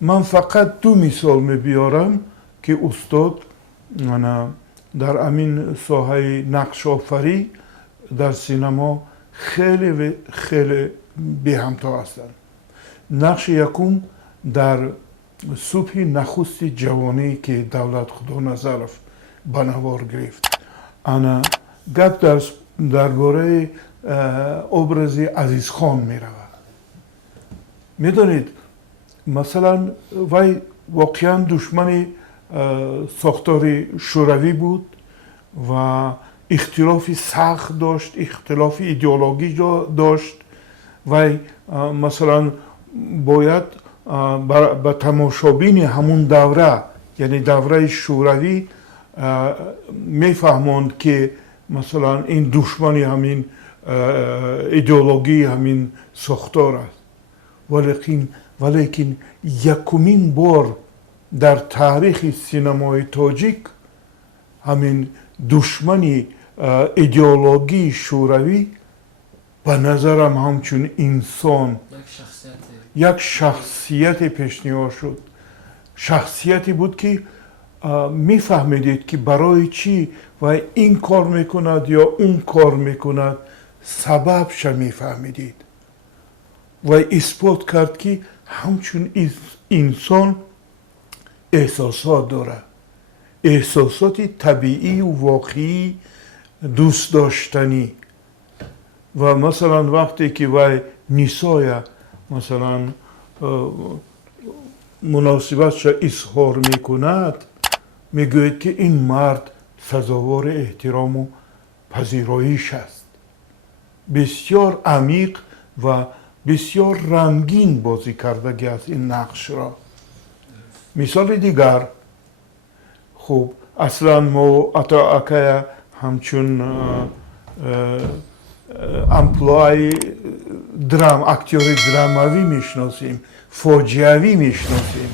من فقط دو مثال میبیارم که استاد در امین ساحه نقش آفری در سینما خیلی خیلی به همتا هستند. نقش یکم در صبح نخست جوانی که دولت خدانظرف به نوار گرفت. انا گپ درباره ابراز عزیز خان می رود. میدانید مثلا وی واقعا دشمن ساختار شوروی بود و اختلاف سخت داشت، اختلاف ایدئولوژی داشت. وی مثلا باید به تماشابین همون دوره، یعنی دوره شوروی، میفهماند که مثلا این دشمن همین ایدئولوژی همین ساختار است. ولیکن یکمین بار در تاریخ سینمای تاجیک همین دشمن ایدئولوژی شوروی به نظرم همچون انسان یک شخصیت پیشنهاد شد. شخصیتی بود که میفهمیدید که برای چی و این کار میکند یا اون کار میکند، سببش میفهمیدید و اثبات کرد که همچون انسان احساسات داره، احساسات طبیعی و واقعی دوست داشتنی. و مثلا وقتی که وی نیسای مثلا مناسبتش اظهار میکند، میگوید که این مرد سزاوار احترام و پذیرایش است. بسیار عمیق و بسیار رنگین بازی کردگی از این نقش را. مثال دیگر، خب اصلا ما عطا اکای همچون امپلای اکتور دراموی میشناسیم، فاجعوی میشناسیم.